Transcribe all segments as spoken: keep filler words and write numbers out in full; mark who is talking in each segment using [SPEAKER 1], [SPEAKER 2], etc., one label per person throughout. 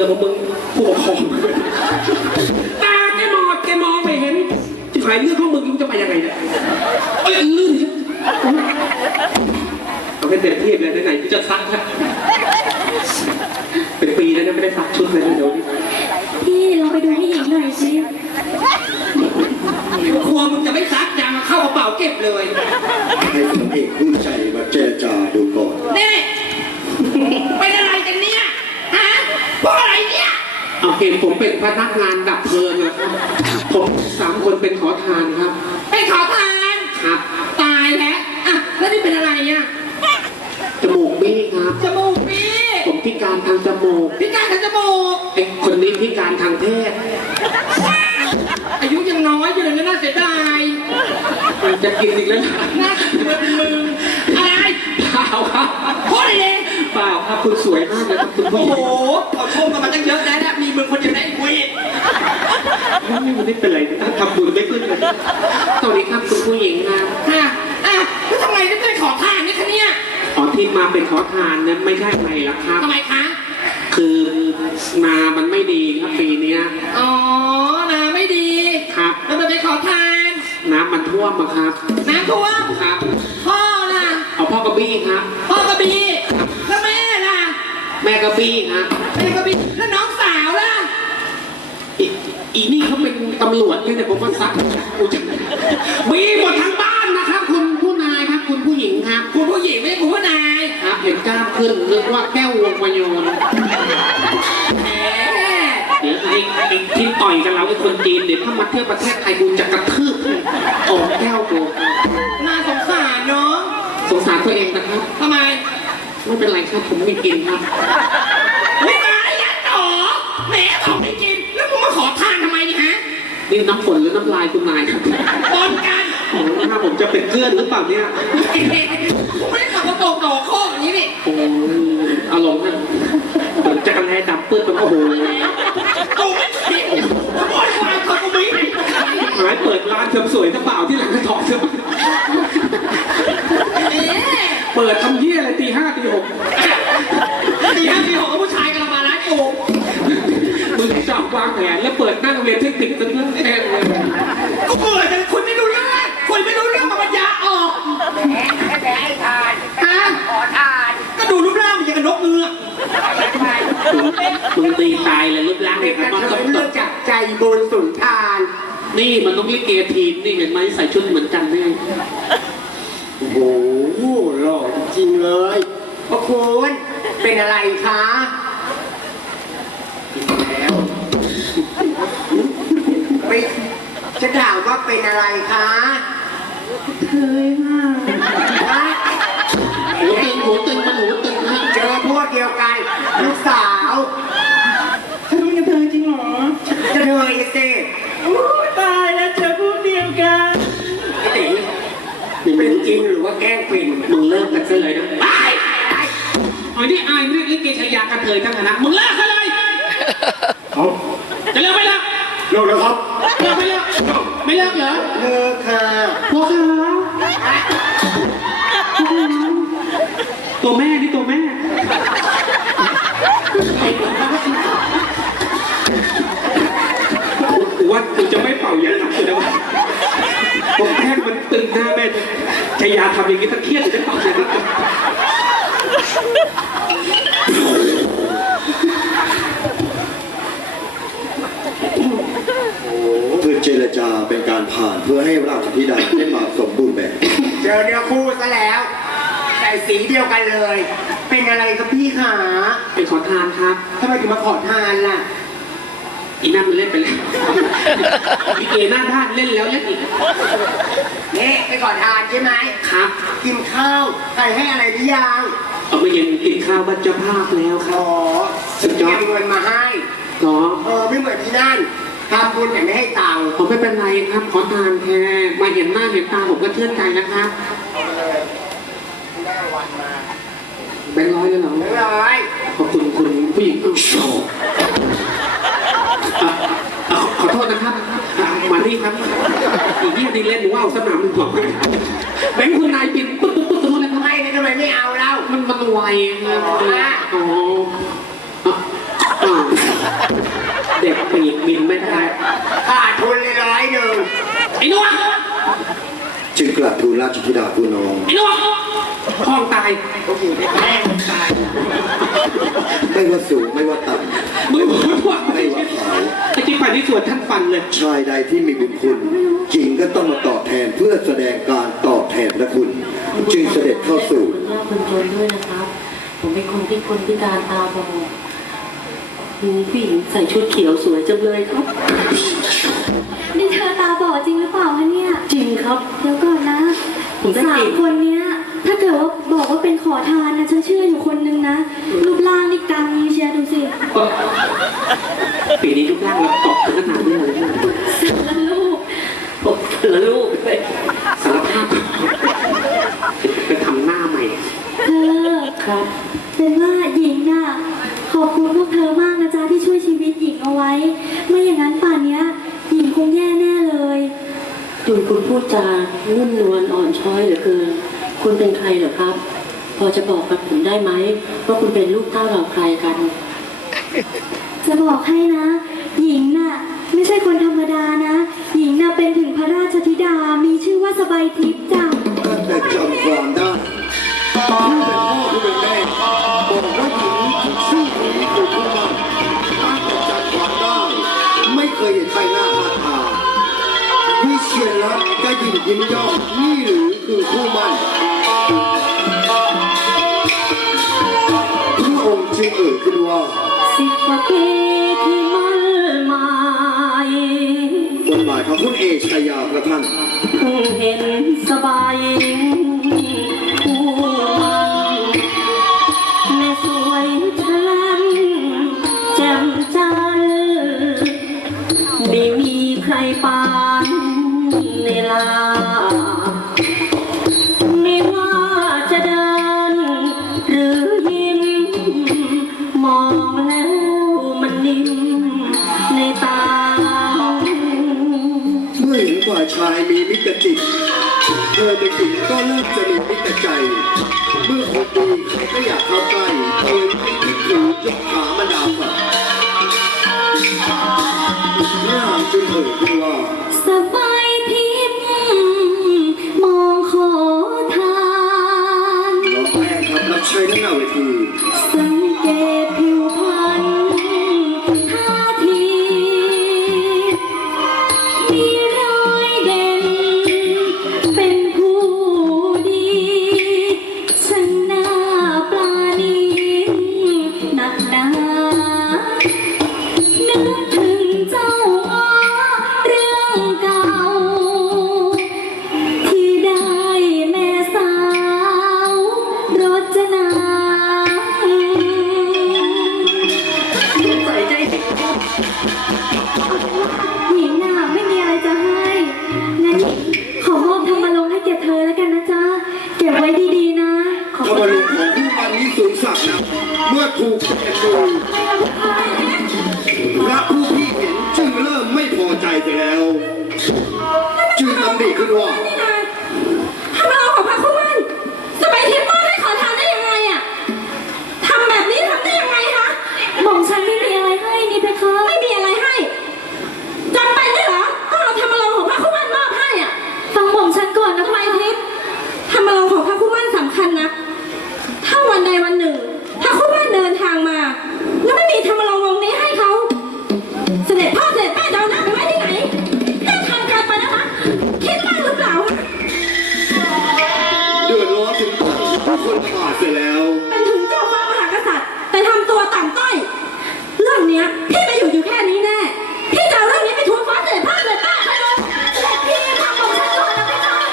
[SPEAKER 1] เลยเพราะมึงผู้ปกครองตาแกมองแกมองไม่เห็นจะขายเรื่องของมึงมึงจะไปยังไงเนี่ยเอ้ยลื่นเอาไปเต็มที่เลยไหนๆจะซักนะเป็นปีแล้วเนี่ยไม่ได้ซักชุดเลยเดี๋ยวนี้
[SPEAKER 2] พี่เราไปดูพี่หญิงหน่อยสิ
[SPEAKER 1] ครัวมึงจะไม่ซักจานมาเข้ากระเป๋าเก็บเลย
[SPEAKER 3] ให้พระเอกผู้ใจมาเจรจาดูก่อน
[SPEAKER 4] นี่เป็นอะไรกันเนี่ยฮะเพราะอะไรเนี่ย
[SPEAKER 1] เอาเห็นผมเป็นพนักงานดับเพลิงนะครับผมสามคนเป็นขอทานครับ
[SPEAKER 4] เป็นขอทาน
[SPEAKER 1] ครับ
[SPEAKER 4] ตายแล้วอ่ะแล้วนี่เป็นอะไรอ่ะ
[SPEAKER 1] จมูกบี้ครับ
[SPEAKER 4] จมูกพี่
[SPEAKER 1] ผมพิการทางจมูก
[SPEAKER 4] พิการทางจมูก
[SPEAKER 1] ไอ้คนนี้พิการทางเพศ
[SPEAKER 4] อายุยังน้อยอยู่เลยนะน่าเสียดาย
[SPEAKER 1] มันจะกินอีกแล้ว
[SPEAKER 4] น่าจะเป็นมึงอะไร
[SPEAKER 1] เปล่าครับ
[SPEAKER 4] พูดเลย
[SPEAKER 1] เปล่าครับคุณสวยมากเลยครับคุณ
[SPEAKER 4] โอ้
[SPEAKER 1] ผู้ห
[SPEAKER 4] โห
[SPEAKER 1] ญิง
[SPEAKER 4] เขาชมกันมาตั้งเยอะแล้วนะมีมึงคนเดียวได้คุย
[SPEAKER 1] ไม่มันไม่เป็นไรทำบุญไม่ขึ้นเลยสวัสดีครับคุณผู้หญิงครับ
[SPEAKER 4] อ่ะอ่ะแล้วทำไมไม่เป็นขอทานนี่คะเนี่ย
[SPEAKER 1] อ๋อที่มาเป็นขอทานนั้นไม่ใช่ใครละครับ
[SPEAKER 4] ทำไมคะ
[SPEAKER 1] คือนามันไม่ดีครับปีเนี้ย
[SPEAKER 4] อ๋อนาไม่ดี
[SPEAKER 1] ครับ
[SPEAKER 4] แล้วมันเป็นขอทาน
[SPEAKER 1] น้ำมันท่วมอะครับ
[SPEAKER 4] น้ำท่วม
[SPEAKER 1] ครับ
[SPEAKER 4] พ่อล่ะ
[SPEAKER 1] เอาพ่อกระบี้ครับ
[SPEAKER 4] พ่อกระบี่แล้วแม่ล่ะ
[SPEAKER 1] แม่กระบี้ครับ
[SPEAKER 4] แม่กระบี่แล้วน้องสาวล่ะ
[SPEAKER 1] อีอีนี่เขาเป็นตำรวจเนี่ยผมว่าซักกูจะมีหมดทั้งบ้านนะครับ คุณผู้นายครับ คุณผู้หญิงครับ
[SPEAKER 4] คุณผู้หญิงไม่ใช่คุณผู้นาย
[SPEAKER 1] ครับเห็นกล้ามขึ้นเรียกว่าแก้ววงวโยน
[SPEAKER 4] แหม
[SPEAKER 1] เดี๋ยวไอ้ไอ้ที่ต่อยกันเราไอ้คนจีนเดี๋ยวถ้ามาเที่ยวประเทศไทยกูจะกระทืบออกแก้วกู
[SPEAKER 4] น่าสงสารเนาะ
[SPEAKER 1] สงสารตัวเองนะครับ
[SPEAKER 4] ทำไม
[SPEAKER 1] ไม่เป็นไรครับผมไม่กินครับ
[SPEAKER 4] ไม่มายัดหรอแหมบอกไม่กินแล้วมึงมาขอทานทำไมนี่ฮะ
[SPEAKER 1] นี่น้ำฝนหรือน้ำลายคุณนายครับ
[SPEAKER 4] ปนกัน
[SPEAKER 1] โอ้โหถ้าผมจะเป็นเพื่อนหรือเปล่าเนี่ย
[SPEAKER 4] กูไม่ได้ขับกระโปรงดอกโค้งอย่างนี้นี่
[SPEAKER 1] โอ้ยอารมณ์นะเหมือนจะกระไรดำปื้ดเป็นโอ้โห
[SPEAKER 4] กูไม่ผิดกูโวยวายคนกูไม่ผิด
[SPEAKER 1] หายเปิดร้านเสริมสวยกระเป๋าที่หลังกระถอดเสื้อ
[SPEAKER 4] แหม
[SPEAKER 1] เปิดทำเยี่ยอะไรตีห้าตีหก
[SPEAKER 4] ตีห้าตีหกก็ผู้ชายกำลังมาร้านกู
[SPEAKER 1] มึงชอบวางแผนแล้วเปิดนั่งเรียนเทคนิคตั้งแต่แรกเลย
[SPEAKER 4] กูเบื่อแต่คุณไม่รู้เรื่องคุณไม่รู้เรื่องมาปัญญาออก
[SPEAKER 5] แพ้ให้ทาน
[SPEAKER 4] ฮะ
[SPEAKER 5] ขอทาน
[SPEAKER 4] ก็ดูรูปร่างมันยังกับนกเงือก
[SPEAKER 1] มึงตีตายเลยรูปร่างเนี่ยครับมันต้อง
[SPEAKER 5] เลือกจากใจบุญสุนทาน
[SPEAKER 1] นี่มันต้องลิเกทีมนี่เห็นไหมใส่ชุดเหมือนกันนี่
[SPEAKER 5] โอ้โหหล่อจริงๆเลยพระคุณเป็นอะไรคะแล้วไปจะถามว่าเป็นอะไรคะ
[SPEAKER 2] เคยค่ะ
[SPEAKER 5] ฮะ
[SPEAKER 1] หูตึงหูตึงมันหูตึงนะ
[SPEAKER 5] เจอพวกเดียวกัน ลูกสาว
[SPEAKER 2] ฉันเป็นกระเทยจริงเหรอ
[SPEAKER 5] จะเธอสิ
[SPEAKER 2] อู้ตายแล้วเจอพวกเดียวกัน
[SPEAKER 5] ไอ้ติ๋งเป็นจริงหรือว่าแกล้งเป็น
[SPEAKER 1] มึงเลิกกันซะเลยนะไปไอ้นี่อายไม่ลิเกชายากระเทยทั้งคณะมึงเลิกซะเลย
[SPEAKER 3] เอา
[SPEAKER 1] จะเลิกไม่เลิก
[SPEAKER 3] เร็วแล้วครับ
[SPEAKER 1] เลิกไม่เลิกไม่เลิกเหรอ
[SPEAKER 5] เลิกค่ะ
[SPEAKER 1] พ่อครับตัวแม่นี่ตัวแม่กูว่ากูจะไม่เป่ายันหลับกูนะวะผมแค่มันตึงหน้าแม่ชายาทำอย่างนี้ถ้าเครียดจะได้เป่ายันหลับ
[SPEAKER 3] เพื่อเจรจาเป็นการผ่านเพื่อให้ราชธิดาได้มาสมบูรณ์แบบ
[SPEAKER 5] เจอเดียวคู่ซะแล้วใส่สีเดียวกันเลย เป็นอะไรกับพี่ขา
[SPEAKER 1] เป็นขอทานครับ
[SPEAKER 5] ทำไมถึงมาขอทานล่ะ
[SPEAKER 1] อีนั่นมันเล่นไปแล้วอีเกหน้าด้านเล่นแล้วเล่นอีก
[SPEAKER 5] นี่ไปขอทานใช่ไหม
[SPEAKER 1] ครับ
[SPEAKER 5] กินข้าวใครให้อะไรหรือยัง
[SPEAKER 1] เอามาเย็นกินข้าวบัจเจ้าภาพแล้วค
[SPEAKER 5] อ๋
[SPEAKER 1] รับ
[SPEAKER 5] อสุดยอดเงินมาให้
[SPEAKER 1] เนาะ
[SPEAKER 5] เออไม่เหมือนที่นั่นทำบุญแต่ไม่ให้ตังค์
[SPEAKER 1] ผมไม่เป็นไรครับขอทานแค่มาเห็นหน้าเห็นตาผมก็เชื่อใจนะครับ
[SPEAKER 5] เอาเลยได้วันมา
[SPEAKER 1] แบงค์ร้อยเลยเหรอ
[SPEAKER 5] เรียบร้อย
[SPEAKER 1] ขอบคุณคุณผู้หญิงอ้าวโอ้อ่ะอ่ะขอโทษนะครับอ่ะมานี่ครับอีกที่นี่เล่นว่าวสนามหนึ่งบอกแบงค์คุณนายปิดปุ๊บปุ๊บปุ๊บตรงนั้นเลยครับ
[SPEAKER 5] ไม่ทำไมไม่เอาเล่า
[SPEAKER 1] มันมันไวครับอ๋ออ่ะอ่ะ
[SPEAKER 3] ทูลราชธิดาผู้น้อง
[SPEAKER 1] ไอ้นกคลองตาย
[SPEAKER 5] ก็อยู่ในแป้งตาย
[SPEAKER 3] ไม่ว่าสูงไม่ว่าต่
[SPEAKER 1] มือผมว่า
[SPEAKER 3] ำไม่ว่าขาว
[SPEAKER 1] ไอ้ที่ไปที่สวนท่านฟันเลย
[SPEAKER 3] ชายใดที่มีบุญคุณหญิงก็ต้องมาตอบแทนเพื่อแสดงการตอบแทนพระคุณ จึงเสด็จเข้าสู่
[SPEAKER 6] หน้าคนจนด้วยนะครับ ผมเป็นคนพิคนพิการตาบอดมีผู้หญิงใส่ชุดเขียวสวยจังเลยครับ
[SPEAKER 2] นี่เธอตาบอดจริงหรือเปล่าคะเนี่ย
[SPEAKER 6] จริงครับ
[SPEAKER 2] เดี๋ยวก่อนนะ
[SPEAKER 6] ผมได้
[SPEAKER 2] สาก
[SPEAKER 6] ลิ่
[SPEAKER 2] ม
[SPEAKER 6] น
[SPEAKER 2] คนเนี้ย ถ้าเกิดว่าบอกว่าเป็นขอทานนะฉันเชื่ออยู่คนนึงนะ รูปร่างนี่กำมีเชียร์ดูสิ
[SPEAKER 1] ปีนี้ทุกร่างเราตกถึงขนาดนี้เลยนะ
[SPEAKER 2] แล้วลูก
[SPEAKER 6] ผมละลูกเลย
[SPEAKER 1] สารภาพไปทำหน้าใหม่
[SPEAKER 2] เธอ
[SPEAKER 6] ครับ
[SPEAKER 2] เป็นว่าหญิงน่ะขอบคุณพวกเธอมากนะจ๊ะที่ช่วยชีวิตหญิงเอาไว้ ไม่อย่างนั้นป่านเนี้ยหญิงคงแย่แน่เลย
[SPEAKER 6] ดูคุณพูดจานุ่มนวลอ่อนช้อยเหลือเกิน คุณเป็นใครเหรอครับ พอจะบอกกับผมได้ไหมว่าคุณเป็นลูกเต้าเหล่าใครกัน
[SPEAKER 2] จะบอกให้นะ หญิงน่ะไม่ใช่คนธรรมดานะ หญิงน่ะเป็นถึงพระราชธิดา มีชื่อว่าสบายทิพย์จ้ะ
[SPEAKER 3] ตั้งแต่จำความได้ผู้เป็นพ่อผู้เป็นแม่บอกว่าหญิงชื่อนี้คือผู้มั่นตั้งแต่จำความได้ไม่เคยเห็นใบหน้าค่าตาวิเชียรรัตน์ก็ยิ้มยิ้มย่องนี่หรือคือผู้มั่นพระองค์จึงเอ่ยขึ้นว่า
[SPEAKER 6] สิบกว่าปีที่มันหมาย
[SPEAKER 3] บทบาทของคุณเอกชายาพระท่าน
[SPEAKER 6] เพิ่งเห็นสบายผู้มันแม่สวยฉลันแจ่มจันทร์ไม่มีใครปานในลาไม่ว่าจะเดินหรือยิ้มมองแล้วมันนิ่มในตา
[SPEAKER 3] เมื่อเห็นฝ่ายชายมีมิตรจิตเธอเป็นหญิงก็เริ่มจะมีมิตรใจ เมื่อคนดีใครก็อยากเข้าใกล้เธอไม่คิดถึงยกขามาดาฝันพระรามจึงเอ่ยขึ้นว่า
[SPEAKER 2] สบายทิพย์มองขอทาน
[SPEAKER 3] น้องแป้งครับรับใช้ทั้งหน้าเวที
[SPEAKER 2] สังเกตผิวพรรณท่าทีมีรอยเด่น เป็นผู้ดีช่างหน้าปลาณีหนักหนานึกถึงเจ้าอ้อเรื่องเก่า ที่ได้แม่สาวรจนา
[SPEAKER 6] ใส่ใจเด็ก
[SPEAKER 2] หญิงน่ะไม่มีอะไรจะให้งั้นขอมอบธรรมรงค์ให้แก่เธอแล้วกันนะจ๊ะ เก็บไว้ดีๆนะขอบ
[SPEAKER 3] ธรรม
[SPEAKER 2] คุณ
[SPEAKER 3] รุงของผู้มันนี้สูงสักนะเมื่อถูกแกะดูพระผู้พี่เห็นจึงเริ่มไม่พอใจไปแล้ว จึงตำหนิขึ้นว่า
[SPEAKER 4] ทำเราของพระคุณมันสบายทิพย์มอบให้ขอทานได้ยังไงอะทำแบบนี้ทำได้ยังไงคะ
[SPEAKER 2] หม่อมฉันไม่มีอะไรให้นี่เพคะ
[SPEAKER 4] ไม่มีอะไรให้จำเป็นได้เหรอต้องเอาธรรมรงค์ของพระคุณมันมอบให้อะ
[SPEAKER 2] ฟังหม่อมฉันก่อนนะ
[SPEAKER 4] สบายทิพย์ธรรมรงค์ของพระคุณมันสำคัญนะ ถ้าวันใดวันหนึ่งพระคุณมันเดินทางมา แล้วไม่มีธรรมรงค์วงนี้ให้เขาเสด็จพ่อเสด็จแม่จะเอาหน้าไปไว้ที่ไหนน่าทำเกินไปนะคะคิดมากหรือเปล่า
[SPEAKER 3] เดือดร้อนถึงขั้นทุกคนขาดเสียแล้ว
[SPEAKER 4] เป็นถึงเจ้าฟ้ามหากษัตริย์ แต่ทำตัวต่ำต้อย เรื่องเนี้ยพี่ไม่อยู่อยู่แค่นี้แน่พี่จะเอาเรื่องนี้ไปทูลฟ้าเสด็จพ่อเสด็จแม่ให้ดูเสด็จพี่ทำของฉันก่อนนะพี่น้อง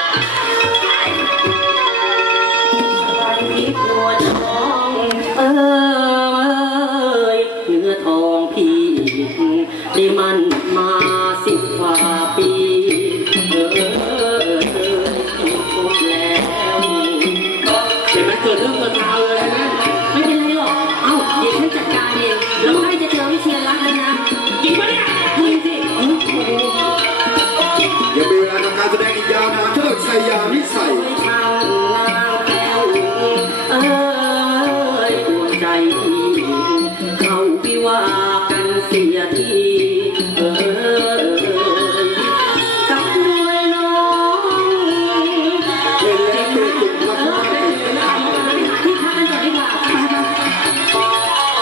[SPEAKER 6] ทิพย์นวลทองเอ้ยเนื้อทองพี่ได้มันมาสิบกว่าปีเออเออเออพบแล้ว
[SPEAKER 1] เห็นไหมเกิดเรื่องเกิดราวเลยนะ
[SPEAKER 6] ไม่เป็นไรหรอก เอ้าเดี๋ยวฉันจัดการเองแล้วให้จะเจอวิเชียรรัตน์แล้วนะ
[SPEAKER 1] จริงปะเนี่ย
[SPEAKER 6] จริงสิโอ้โห
[SPEAKER 3] อย่ามีเวลาทำการแสดงอีกยาวนานเท่าชายามิสัย
[SPEAKER 6] สวยทางนางแก้วเอ้ยดวงใจพี่เข้าวิวา